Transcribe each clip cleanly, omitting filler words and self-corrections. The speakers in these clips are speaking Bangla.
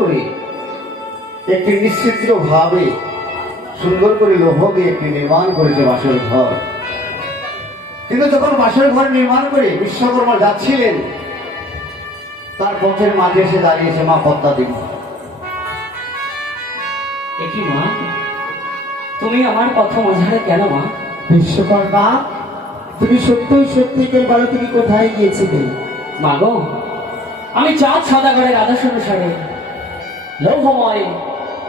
করে একটি নিশ্চিদ্র ভাবে সুন্দর করে লোহ দিয়ে একটি নির্মাণ করেছে বাসর ঘর। কিন্তু যখন বাসর ঘর নির্মাণ করে বিশ্বকর্মা যাচ্ছিলেন, তার পথের মাঝে এসে দাঁড়িয়েছে মা পদ্মা দেবী। একই মা, তুমি আমার কথা মাঝারে কেন মা? বিশ্বকর্মা, তুমি সত্যিকার বলো, তুমি কোথায় গিয়েছিলে? মা গো, আমি চাঁদ সদাগরের আদেশ অনুসারে লৌহময়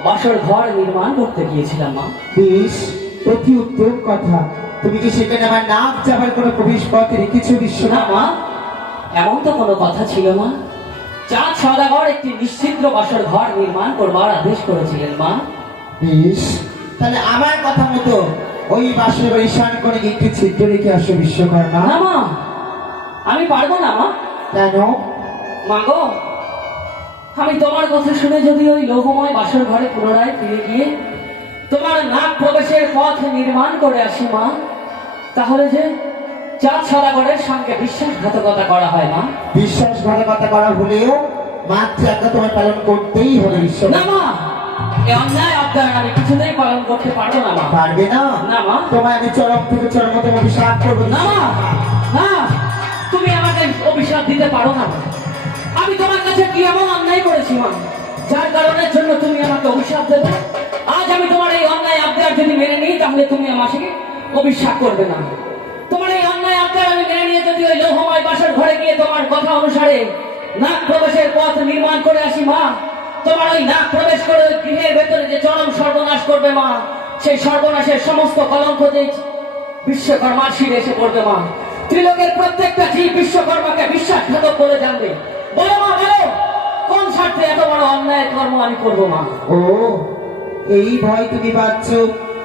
বাসর ঘর নির্মাণ করতে গিয়েছিলাম মা। বেশ, অতি উত্তম কথা। তুমি কি সেখানে আমার নাক যাবার কোনো প্রবেশ পথ রেখেছো না বিশ্বকর্মা? মা, এমন তো কোনো কথা ছিল মা। চাঁদ সদাগর একটি নিশ্চিদ্র বাসর ঘর নির্মাণ করবার আদেশ করেছিলেন মা। বেশ, তাহলে আমার কথা মতো ওই বাসর ঈশান করে একটি ছিদ্র রেখে আসো বিশ্বকর্মা। না মা, আমি পারবো না মা। কেন? মা গো, আমি তোমার কথা শুনে যদি ওই লৌহময় বাসর ঘরে পুনরায় ফিরে গিয়ে তোমার নাক প্রবেশের পথ নির্মাণ করে আসি মা, তাহলে যে চাঁদ সদাগরের সঙ্গে বিশ্বাসঘাতকতা করা হয় মা। বিশ্বাসঘাতকতা করা হলেও মাত্র একটা তোমায় পালন করতেই হবে না বিশ্বকর্মা। মা, এই অন্যায় আবদার আমি কিছুতেই পালন করতে পারবো না মা। পারবে না? না মা। তোমায় আমি চরম থেকে চরমতম অভিশাপ করবো। না মা, না, তুমি আমাকে অভিশাপ দিতে পারো না। আমি তোমার কাছে কি এমন অন্যায় করেছি মা, যার কারণের জন্য তুমি আমাকে অভিশাপ দেবে? আজ আমি তোমার এই অন্যায় আবদার যদি মেনে নিই, তাহলে তুমি আমাকে অভিশাপ করবে না। তোমার এই অন্যায় আবদার আমি মেনে নিয়ে যদি ওই লৌহময় বাসর ঘরে গিয়ে তোমার কথা অনুসারে নাক প্রবেশের পথ নির্মাণ করে আসি মা, তোমার ওই নাক প্রবেশ করে ওই গৃহের ভেতরে যে চরম সর্বনাশ করবে মা, সেই সর্বনাশের সমস্ত কলঙ্ক যে বিশ্বকর্মার শিরে এসে পড়বে মা। ত্রিলোকের প্রত্যেকটা জীব বিশ্বকর্মাকে বিশ্বাসঘাতক বলে জানবে। বলো মা, বলো, কোন স্বার্থে এত বড় অন্যায় কর্ম আমি করবো মা? ও, এই ভয় তুমি পাচ্ছ?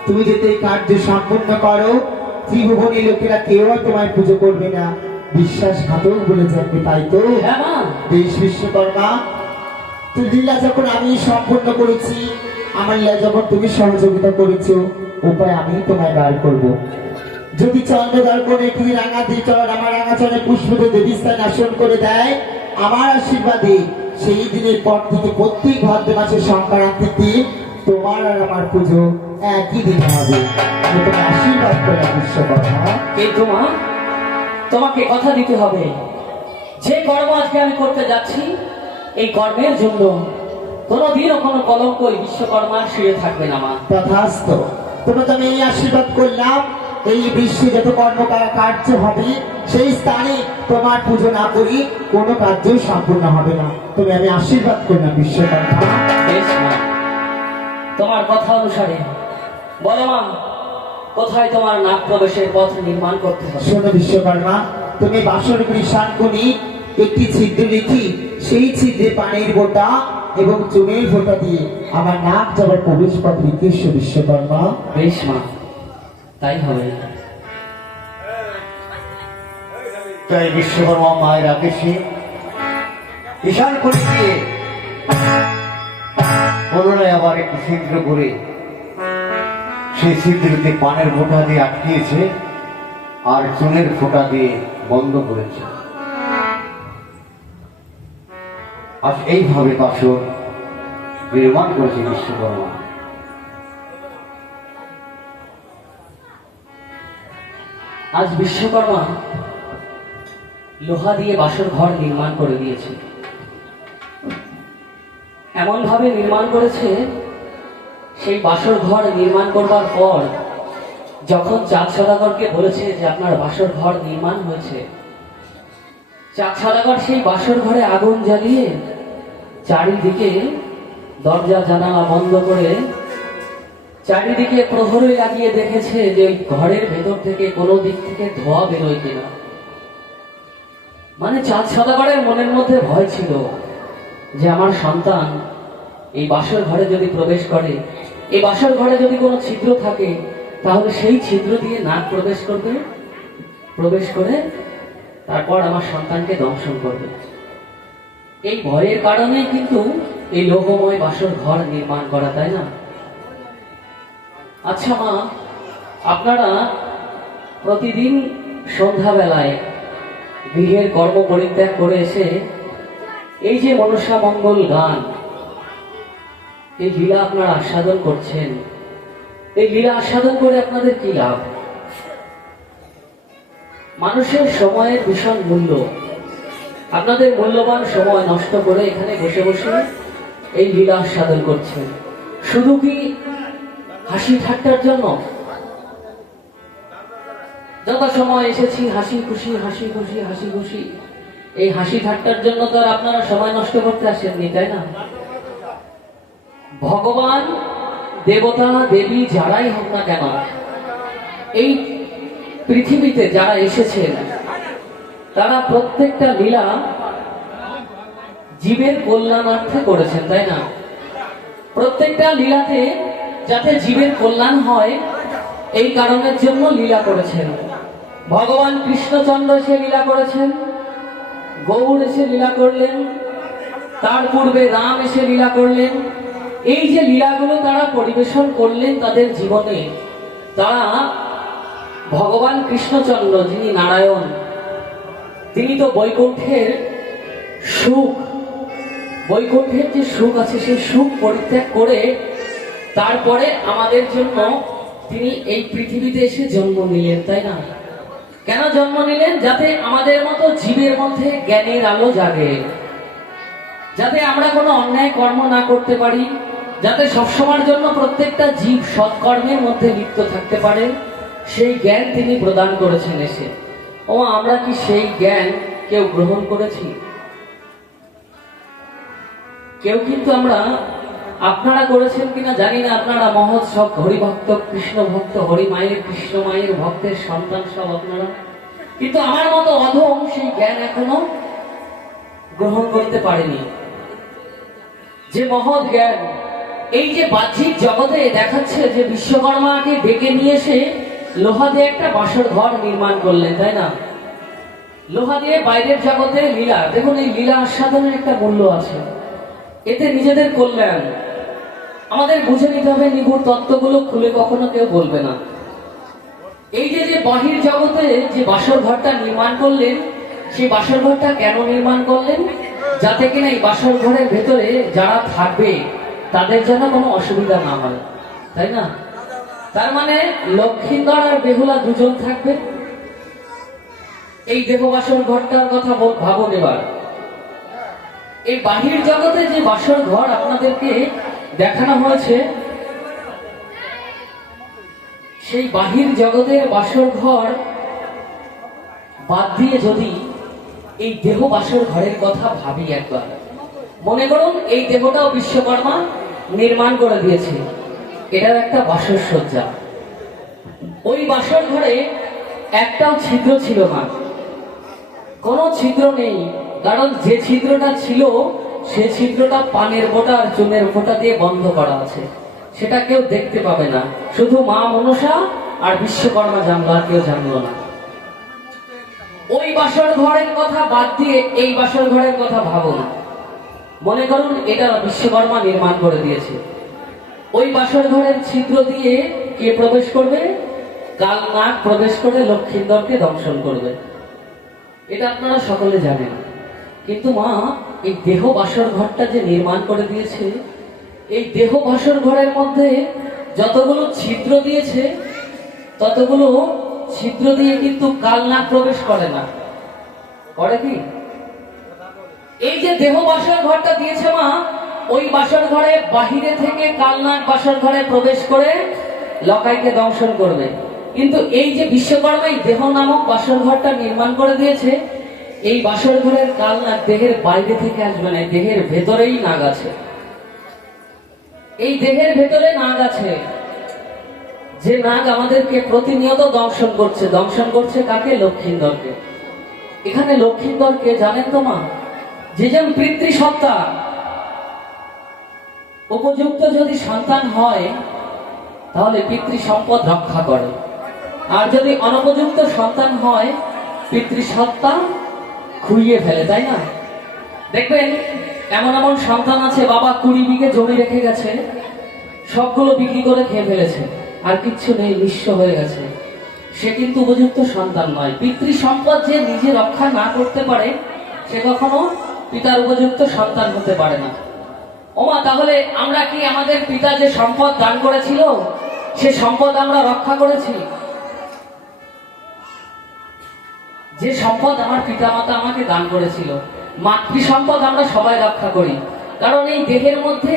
তুমি যদি এই কার্য সম্পূর্ণ করো, ত্রিভুবনী লোকেরা কেউ আর তোমায় পুজো করবে না, বিশ্বাসঘাতক বলে জানবে, তাই তো? হ্যাঁ মা। বেশ বিশ্বকর্মা, তো লীলা যখন আমি সম্পূর্ণ করেছি, আমার লীলা যখন তুমি সহযোগিতা করেছো, উপায় আমি তোমায় বার করবো। যদি চন্দ্র দর্পণে তুই রাঙা চর আমার রাঙাচরণে পুষ্পতে দেবী স্থান আসন করে দেয়, আমার আশীর্বাদে সেই দিনের পর থেকে প্রত্যেক ভাদ্র মাসের সংক্রান্তির দিন তোমার আর আমার পুজো একই দিনে হবে। আমি তোমার আশীর্বাদ করে বিশ্বকর্মা। কিন্তু মা, তোমাকে কথা দিতে হবে, যে কর্ম আজকে আমি করতে যাচ্ছি, এই কর্মের জন্য কোনোদিনও কোনো কলঙ্ক ওই বিশ্বকর্মার শিরে থাকবে না মা। তথাস্ত। তোমাকে আমি এই আশীর্বাদ করলাম, এই বিশ্বে যত কার্য হবে সেই স্থানে তোমার পুজো না করি কোনো কার্য সম্পূর্ণ হবে না। তুমি আমি আশীর্বাদ করলাম বিশ্বকর্মা। বেশ মা, তোমার কথা অনুসারে বলো মা, কোথায় তোমার নাক প্রবেশের পথ নির্মাণ করতে হবে? শোনো বিশ্বকর্মা, তুমি বাসর ঈশান কোণে একটি ছিদ্র রেখে সেই ছিদ্রে পানির ফোঁটা এবং চুনের ফোঁটা দিয়ে আমার নাক যাবার প্রবেশ পথ রেখে এসো বিশ্বকর্মা। বেশ মা, তাই হবে। তাই বিশ্বকর্মা মায়ের আদেশে ঈশান করে দিয়ে পুনরায় আবার একটু ছিদ্র করে সেই ছিদ্রতে পানের ফোঁটা দিয়ে আটকিয়েছে আর চুনের ফোঁটা দিয়ে বন্ধ করেছে। আজ এইভাবে বাসর নির্মাণ করেছে বিশ্বকর্মা। আজ বিশ্বকর্মা লোহা দিয়ে বাসর ঘর নির্মাণ করে দিয়েছে। এমন ভাবে নির্মাণ করেছে, সেই বাসর ঘর নির্মাণ করবার পর যখন চাঁদ সদাগরকে বলেছে যে আপনার বাসর ঘর নির্মাণ হয়েছে, চাঁদ সদাগর সেই বাসর ঘরে আগুন জ্বালিয়ে চারিদিকে দরজা জানালা বন্ধ করে চারিদিকে প্রহরী লাগিয়ে দেখেছে যে ওই ঘরের ভেতর থেকে কোনো দিক থেকে ধোঁয়া বেরোয় কিনা। মানে চাঁদ সদাগরের মনের মধ্যে ভয় ছিল যে আমার সন্তান এই বাসর ঘরে যদি প্রবেশ করে, এই বাসর ঘরে যদি কোনো ছিদ্র থাকে, তাহলে সেই ছিদ্র দিয়ে নাক প্রবেশ করবে, প্রবেশ করে তারপর আমার সন্তানকে দংশন করবে। এই ভয়ের কারণেই কিন্তু এই লৌহময় বাসর ঘর নির্মাণ করা, তাই না? আচ্ছা মা, আপনারা প্রতিদিন সন্ধ্যাবেলায় গৃহের কর্ম পরিত্যাগ করে এসে এই যে মনসা মঙ্গল গান, এই লীলা আপনারা আস্বাদন করছেন, এই লীলা আস্বাদন করে আপনাদের কি লাভ? মানুষের সময়ের ভীষণ মূল্য। আপনাদের মূল্যবান সময় নষ্ট করে এখানে বসে বসে এই লীলা আস্বাদন করছেন, শুধু কি হাসি ঠাট্টার জন্য? যত সময় এসেছি হাসি খুশি হাসি খুশি হাসি খুশি, এই হাসি ঠাট্টার জন্য তো আর আপনারা সময় নষ্ট করতে আসেননি, তাই না? ভগবান, দেবতা, দেবী যারাই হোক না কেন, এই পৃথিবীতে যারা এসেছেন তারা প্রত্যেকটা লীলা জীবের কল্যাণার্থে করেছেন, তাই না? প্রত্যেকটা লীলাতে যাতে জীবের কল্যাণ হয় এই কারণের জন্য লীলা করেছেন। ভগবান কৃষ্ণচন্দ্র এসে লীলা করেছেন, গৌর এসে লীলা করলেন, তার পূর্বে রাম এসে লীলা করলেন। এই যে লীলাগুলো তারা পরিবেশন করলেন তাদের জীবনে, তারা ভগবান কৃষ্ণচন্দ্র যিনি নারায়ণ, তিনি তো বৈকুণ্ঠের সুখ, বৈকুণ্ঠের যে সুখ আছে সেই সুখ পরিত্যাগ করে তারপরে আমাদের জন্য তিনি এই পৃথিবীতে এসে জন্ম নিলেন, তাই না? কেন জন্ম নিলেন? যাতে আমাদের মতো জীবের মধ্যে জ্ঞানের আলো জাগে, যাতে আমরা কোনো অন্যায় কর্ম না করতে পারি, যাতে সবসময়ের জন্য প্রত্যেকটা জীব সৎকর্মের মধ্যে লিপ্ত থাকতে পারে, সেই জ্ঞান তিনি প্রদান করেছেন এসে। ও আমরা কি সেই জ্ঞান কেউ গ্রহণ করেছি? কেউ কিন্তু আমরা, আপনারা করেছেন কিনা জানি না, আপনারা মহোৎসব হরিভক্ত, কৃষ্ণ ভক্ত, হরি মায়ের, কৃষ্ণ মায়ের ভক্তের সন্তান সব আপনারা, কিন্তু আমার মতো অধম সেই জ্ঞান এখনো গ্রহণ করতে পারেনি। যে মহৎ জ্ঞান, এই যে বাহ্যিক জগতে দেখাচ্ছে যে বিশ্বকর্মাকে ডেকে নিয়ে এসে লোহা দিয়ে একটা বাসর ঘর নির্মাণ করলেন, তাই না? লোহা দিয়ে বাইরের জগতে লীলা, দেখুন এই লীলা আস্বাদনের একটা মূল্য আছে, এতে নিজেদের কল্যাণ। আমাদের বুঝে নিতে হবে, নিগুড় তত্ত্বগুলো খুলে কখনো কেউ বলবে না। এই যে যে বাহির জগতে যে বাসর ঘরটা নির্মাণ করলেন, সেই বাসর ঘরটা কেন নির্মাণ করলেন? যাতে কিনা এই বাসর ঘরের ভেতরে যারা থাকবে তাদের যেন কোনো অসুবিধা না হয়, তাই না? তার মানে লক্ষিন্দর আর বেহুলা দুজন থাকবে। এই দেহ বাসর ঘরটার কথা ভাবুন এবার। এই বাহির জগতে যে বাসর ঘর আপনাদেরকে দেখানো হয়েছে, সেই বাহির জগতের বাসর ঘর বাদ দিয়ে যদি এই দেহ বাসর ঘরের কথা ভাবি একবার, মনে করুন এই দেহটাও বিশ্বকর্মা নির্মাণ করে দিয়েছে, এটার একটা বাসর সজ্জা। ওই বাসর ঘরে একটাও ছিদ্র ছিল না, কোনো ছিদ্র নেই, কারণ যে ছিদ্রটা ছিল সে ছিদ্রটা পানের ফোঁটা আর চুনের ফোঁটা দিয়ে বন্ধ করা আছে, সেটা কেউ দেখতে পাবে না, শুধু মা মনসা আর বিশ্বকর্মা জানলো, আর কেউ জানলো না। ওই বাসর ঘরের কথা বাদ দিয়ে এই বাসর ঘরের কথা ভাবুন। মনে করুন এটা বিশ্বকর্মা নির্মাণ করে দিয়েছে, ওই বাসর ঘরের ছিদ্র দিয়ে কে প্রবেশ করবে? কাল নাগ প্রবেশ করে লক্ষিন্দরকে দংশন করবে, এটা আপনারা সকলে জানেন। কিন্তু মা এই দেহ বাসর ঘরটা যে নির্মাণ করে দিয়েছে, এই দেহ বাসর ঘরের মধ্যে যতগুলো ছিদ্র দিয়েছে ততগুলো ছিদ্র দিয়ে কিন্তু কাল নাগ প্রবেশ করে না, করে কি? এই যে দেহ বাসর ঘরটা দিয়েছে মা, ওই বাসর ঘরে বাহিরে থেকে কাল নাগ বাসর ঘরে প্রবেশ করে লকাইকে দংশন করবে। কিন্তু এই যে বিশ্বকর্মা এই দেহ নামক বাসর ঘরটা নির্মাণ করে দিয়েছে, এই বাসর ঘরের কাল নাগ দেহের বাইরে থেকে আসবে না, দেহের ভেতরেই নাগ আছে। এই দেহের ভেতরে নাগ আছে, যে নাগ আমাদেরকে প্রতিনিয়ত দংশন করছে। দংশন করছে কাকে? লক্ষিন্দরকে। এখানে লক্ষিন্দরকে জানেন তো মা, যে যেমন পিতৃসত্তা, উপযুক্ত যদি সন্তান হয় তাহলে পিতৃ সম্পদ রক্ষা করে, আর যদি অনুপযুক্ত সন্তান হয় পিতৃসত্তা খুইয়ে ফেলে, তাই না? দেখবেন এমন এমন সন্তান আছে, বাবা 20 বিঘে জমি রেখে গেছে, সবগুলো বিক্রি করে খেয়ে ফেলেছে, আর কিচ্ছু নেই, নিঃস্ব হয়ে গেছে। সে কিন্তু উপযুক্ত সন্তান নয়। পিতৃ সম্পদ যে নিজে রক্ষা না করতে পারে সে কখনো পিতার উপযুক্ত সন্তান হতে পারে না। ওমা, তাহলে আমরা কি আমাদের পিতা যে সম্পদ দান করেছিল সে সম্পদ আমরা রক্ষা করেছি? যে সম্পদ আমার পিতামাতা আমাকে দান করেছিল, মাতৃ সম্পদ আমরা সবাই রক্ষা করি। কারণ এই দেহের মধ্যে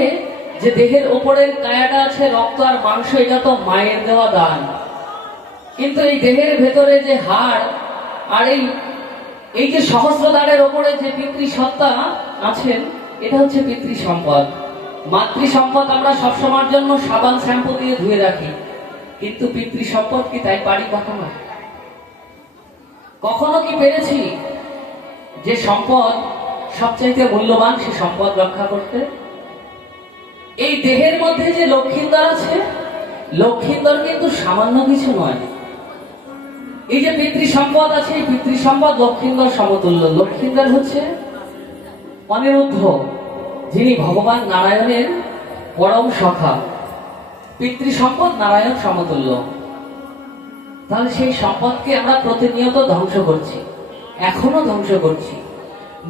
যে দেহের ওপরের কায়াটা আছে, রক্ত আর মাংস, এটা তো মায়ের দেওয়া দান। কিন্তু এই দেহের ভেতরে যে হাড় আর এই যে সহস্রদ্বারের ওপরে যে পিতৃ সত্তা আছেন, এটা হচ্ছে পিতৃ সম্পদ। মাতৃ সম্পদ আমরা সবসময়ের জন্য সাবান শ্যাম্পু দিয়ে ধুয়ে রাখি, কিন্তু পিতৃ সম্পদ কি তাই পারি কখনো? কখনো কি পেরেছি যে সম্পদ সবচাইতে মূল্যবান সে সম্পদ রক্ষা করতে? এই দেহের মধ্যে যে লক্ষিন্দর আছে, লক্ষিন্দর কিন্তু সামান্য কিছু নয়। এই যে পিতৃ সম্পদ আছে, এই পিতৃ সম্পদ লক্ষিন্দর সমতুল্য। লক্ষিন্দর হচ্ছে অনিরুদ্ধ, যিনি ভগবান নারায়ণের পরম সখা। পিতৃ সম্পদ নারায়ণ সমতুল্য। তাহলে সেই সম্পদকে আমরা প্রতিনিয়ত ধ্বংস করছি, এখনো ধ্বংস করছি।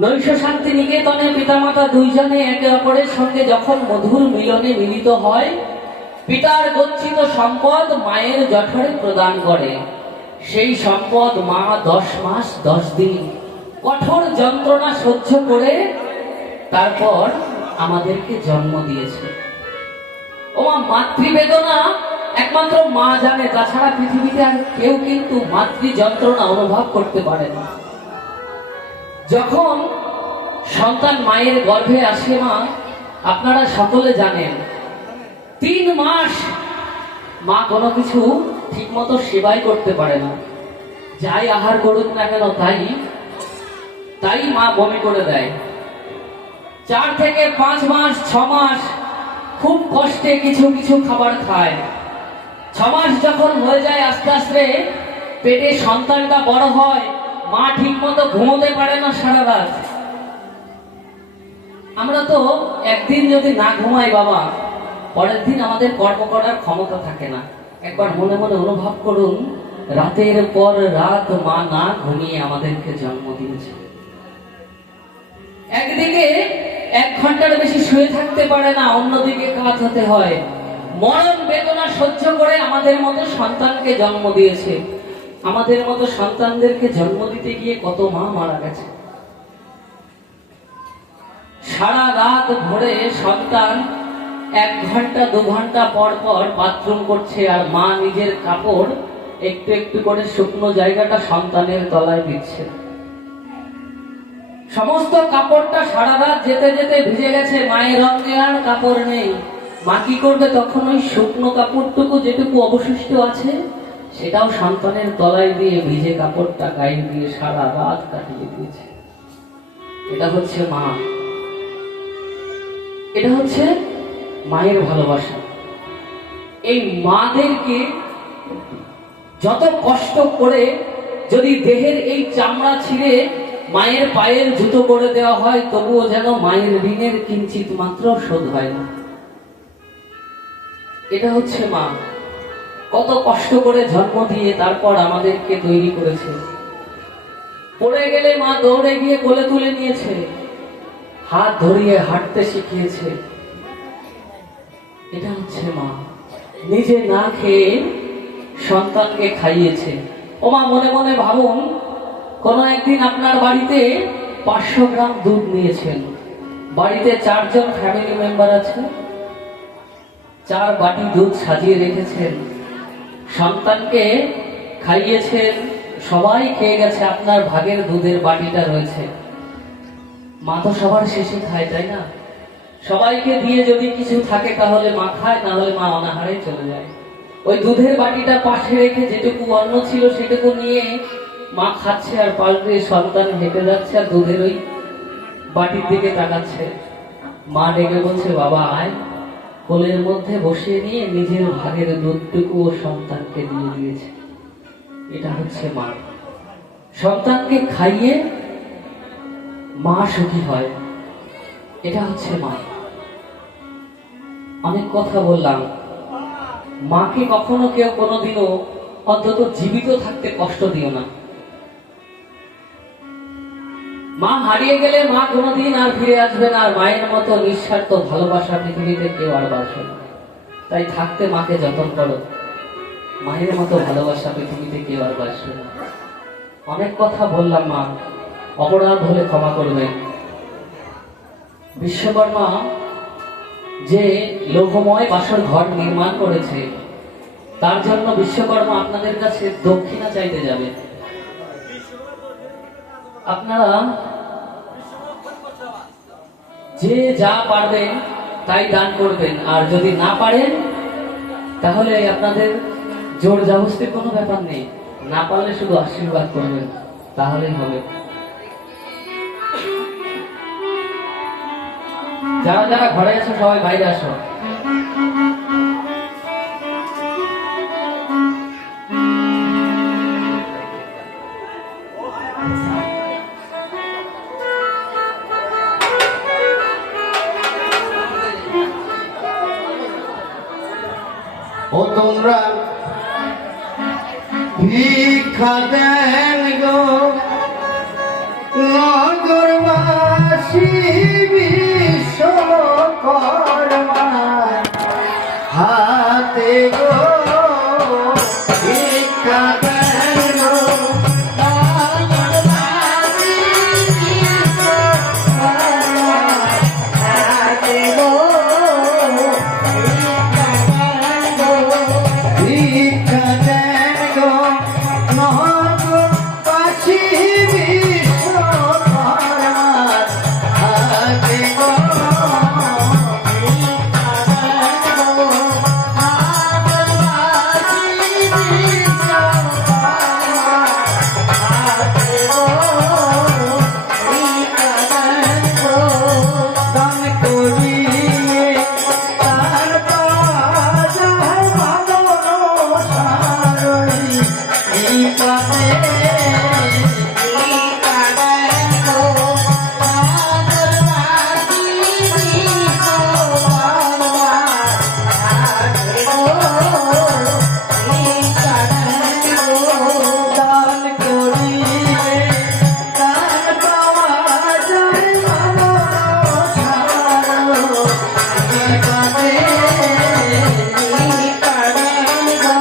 নৈশ শান্তি নিকেতনে পিতামাতা দুইজনে একে অপরের সঙ্গে যখন মধুর মিলনে মিলিত হয়, পিতার গচ্ছিত সম্পদ মায়ের জঠরে প্রদান করে। সেই সম্পদ মা 10 মাস 10 দিন কঠোর যন্ত্রণা সহ্য করে তারপর আমাদেরকে জন্ম দিয়েছে। ওমা, মাতৃবেদনা একমাত্র মা জানে, তাছাড়া পৃথিবীতে আর কেউ কিন্তু মাতৃ যন্ত্রণা অনুভব করতে পারে না। যখন সন্তান মায়ের গর্ভে আসে, মা আপনারা সকলে জানেন 3 মাস মা কোনো কিছু ঠিক মতো সেবাই করতে পারে না। যাই আহার করুক না কেন তাই মা বমি করে দেয়। 4 থেকে 5 মাস 6 মাস খুব কষ্টে কিছু কিছু খাবার খায়। 6 মাস যখন হয়ে যায়, আস্তে আস্তে পেটে সন্তানটা বড় হয়, মা ঠিক মতো ঘুমোতে পারে না সারা রাত। আমরা তো একদিন যদি না ঘুমাই বাবা, পরের দিন আমাদের কর্ম করার ক্ষমতা থাকে না। একবার মনে মনে অনুভব করুন, রাতের পর রাত মা না ঘুমিয়ে আমাদেরকে জন্ম দিয়েছে। একদিকে 1 ঘন্টার বেশি শুয়ে থাকতে পারে না, অন্যদিকে কাজ হতে হয়। মরণ বেদনা সহ্য করে আমাদের মতো সন্তানকে জন্ম দিয়েছে। আমাদের মতো সন্তানদেরকে জন্ম দিতে গিয়ে কত মা মারা গেছে। সারা রাত ভরে সন্তান 1 ঘন্টা 2 ঘন্টা পর পর বাথরুম করছে, আর মা নিজের কাপড় একটু একটু করে শুকনো জায়গাটা সন্তানের তলায় দিচ্ছে। সমস্ত কাপড়টা সারা রাত যেতে যেতে ভিজে গেছে, মায়ের রঙে আর কাপড় নেই। মা কি করবে তখন? ওই শুকনো কাপড়টুকু যেটুকু অবশিষ্ট আছে সেটাও সন্তানের তলায় দিয়ে ভিজে কাপড়টা গায়ে দিয়ে সারা রাত কাটিয়ে দিয়েছে। এটা হচ্ছে মা, এটা হচ্ছে মায়ের ভালোবাসা। এই মাদেরকে যত কষ্ট করে যদি দেহের এই চামড়া ছিঁড়ে মায়ের পায়ের জুতো করে দেওয়া হয়, তবুও যেন মায়ের ঋণের কিঞ্চিত মাত্র শোধ হয় না। এটা হচ্ছে মা। কত কষ্ট করে জন্ম দিয়ে তারপর আমাদেরকে তৈরি করেছে। পড়ে গেলে মা দৌড়ে গিয়ে কোলে তুলে নিয়েছে, হাত ধরিয়ে হাঁটতে শিখিয়েছে। এটা হচ্ছে মা। নিজে না খেয়ে সন্তানকে খাইয়েছে। ও মা, মনে মনে ভাবুন, কোন একদিন আপনার বাড়িতে 500 গ্রাম দুধ নিয়েছেন। বাড়িতে 4 জন ফ্যামিলি মেম্বার আছে, 4 বাটি দুধ সাজিয়ে রেখেছেন, সন্তানকে খাইয়েছেন, সবাই খেয়ে গেছে, আপনার ভাগের দুধের বাটিটা রয়েছে। মা তো সবার শেষে খায়, তাই না? সবাইকে দিয়ে যদি কিছু থাকে তাহলে মা খায়, না হলে মা অনাহারে চলে যায়। ওই দুধের বাটিটা পাশে রেখে যেটুকু অন্ন ছিল সেটুকু নিয়ে মা খাচ্ছে, আর পাশ দিয়ে সন্তান হেঁটে যাচ্ছে আর দুধের ওই বাটির দিকে তাকাচ্ছে। মা ডেকে বলছে, বাবা আয়। কোলের মধ্যে বসিয়ে নিয়ে নিজের ভাগের দুধটুকু ও সন্তানকে দিয়ে দিয়েছে। এটা হচ্ছে মা। সন্তানকে খাইয়ে মা সুখী হয়। এটা হচ্ছে মা। অনেক কথা বললাম। মাকে কখনো কেউ কোনোদিনও অন্তত জীবিত থাকতে কষ্ট দিও না। মা হারিয়ে গেলে মা কোনোদিন আর ফিরে আসবে না, আর মায়ের মতো নিঃস্বার্থ ভালোবাসা পৃথিবীতে কেউ আর বাসবে না। তাই থাকতে মাকে যত্ন করো, মায়ের মতো ভালোবাসা পৃথিবীতে কেউ আর বাসবে না। অনেক কথা বললাম মা, অপরাধ হলে ক্ষমা করবেন। বিশ্বকর্মা যে লৌহময় বাসর ঘর নির্মাণ করেছে, তার জন্য বিশ্বকর্মা আপনাদের কাছে দক্ষিণা চাইতে যাবে। আপনারা যে যা পারবেন তাই দান করবেন, আর যদি না পারেন তাহলে আপনাদের জোর জবরদস্তির কোনো ব্যাপার নেই, না পারলে শুধু আশীর্বাদ করবেন, তাহলেই হবে। যারা যারা ঘরে আছো সবাই বাইরে আসো। ও তোমরা ভিক্ষা দেন গো নগরবাসী বিশ্বকর্মা হাতে গো ভিক্ষা দেন গো নগরবাসী বিশ্বকর্মা হাতে গো ভিক্ষা দেন গো নগরবাসী বিশ্বকর্মা হাতে গো দান করিয়ে তার পাওয়া যায় ভালো সারই এই পাতে দান করিয়ে তার পাওয়া যায় ভালো সারই এই পাতে এই পাতে গো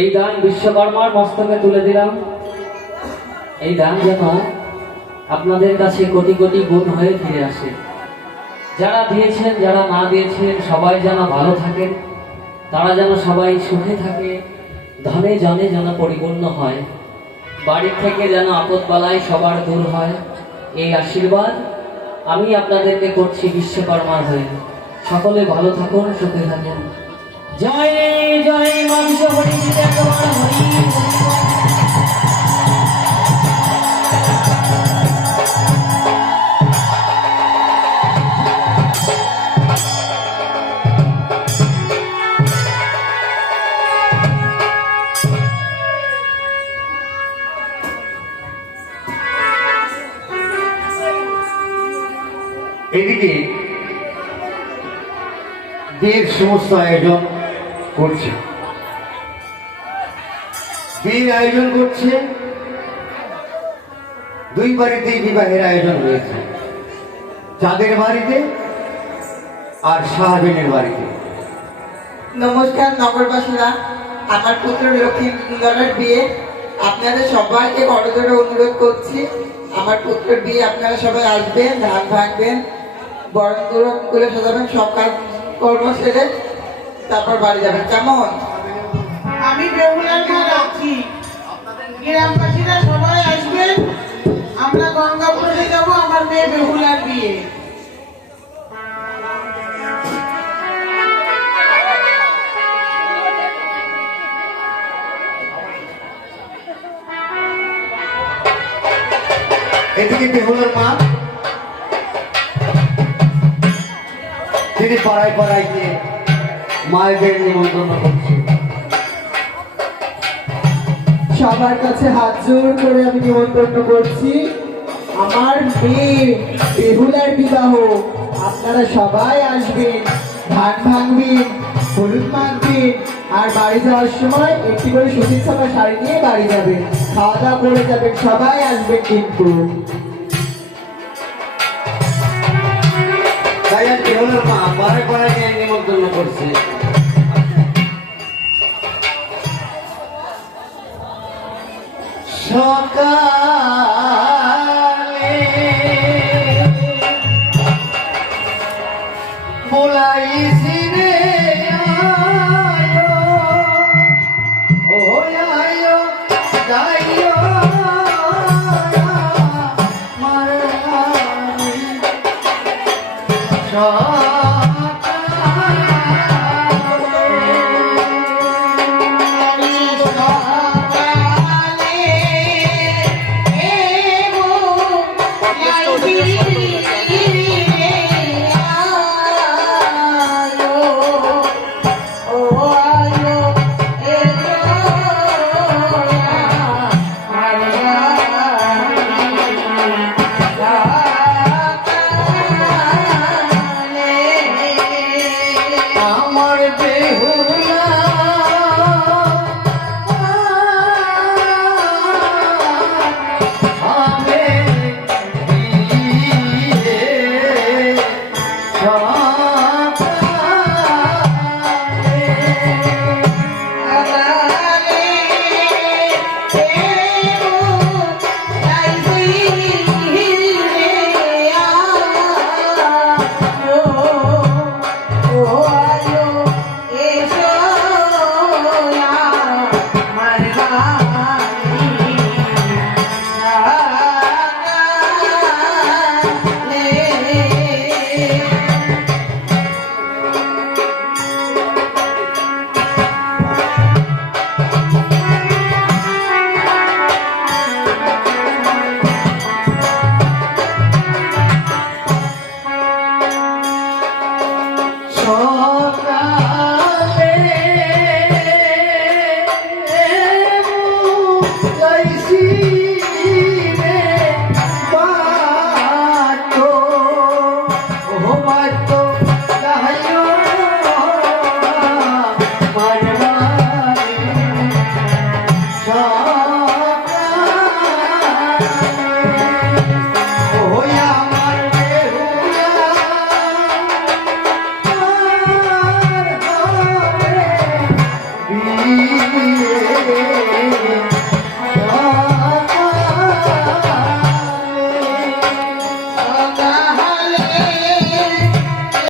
এই দান বিশ্বকর্মার মস্তকে তুলে দিলাম। এই দান যেন আপনাদের কাছে কোটি কোটি গুণ হয়ে ফিরে আসে। যারা দিয়েছেন, যারা না দিয়েছেন, সবাই যেন ভালো থাকেন, তারা যেন সবাই সুখে থাকে, ধনে জনে যেন পরিপূর্ণ হয়, বাড়ির থেকে যেন আপদ বালাই সবার দূর হয়। এই আশীর্বাদ আমি আপনাদেরকে করছি বিশ্বকর্মার হয়ে। সকলে ভালো থাকুন, সুখে থাকুন। জয় জয় মা বিশ্বহরি তোমার হরি। এদিকে বিয়ের সমস্ত আয়োজন করছে, বিয়ের আয়োজন করছে। দুই বাড়িতেই বিবাহের আয়োজন হয়েছে, চাঁদের বাড়িতে আর শাহজাহানের বাড়িতে। নমস্কার নগরবাসীরা, আমার পুত্র লক্ষ্মীন্দরের বিয়ে। আপনাদের সবাইকে করজোড়ে অনুরোধ করছি, আমার পুত্রের বিয়ে আপনারা সবাই আসবেন, ধান ভাঙবেন, বরণ করে সাজাবেন, সব কাজ কর্ম সেরে তারপর বাড়ি যাবেন। কেমন? আমি বেহুলার মা রাখছি, গ্রামবাসীরা সবাই আসবেন, আমরা গঙ্গাপুরে যাব, আমার মেয়ে বেহুলার বিয়ে। এদিকে বেহুলার মা তিনি পাড়ায় পাড়ায় গিয়ে মায়েদের নিমন্ত্রণ করছে। সবার কাছে হাত জোর করে আমি নিমন্ত্রণ করছি, আমার মেয়ে বেহুলার বিবাহ। আপনারা সবাই আসবেন, ধান ভাঙবেন, হলুদ মাখবেন, আর বাড়ি যাওয়ার সময় একটি করে সুতির ছাপা শাড়ি নিয়ে বাড়ি যাবেন, খাওয়া দাওয়া করে যাবেন, সবাই আসবেন কিন্তু। তাই আর বেহুলার মা পাড়ায় পাড়ায় গিয়ে নিমন্ত্রণ করছে।